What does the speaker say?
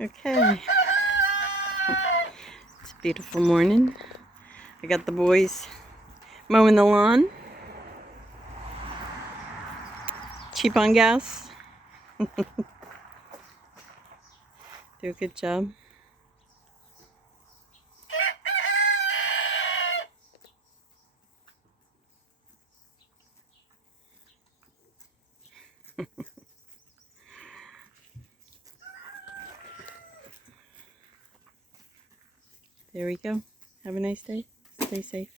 Okay. It's a beautiful morning. I got the boys mowing the lawn. Cheap on gas. Do a good job. There we go. Have a nice day. Stay safe.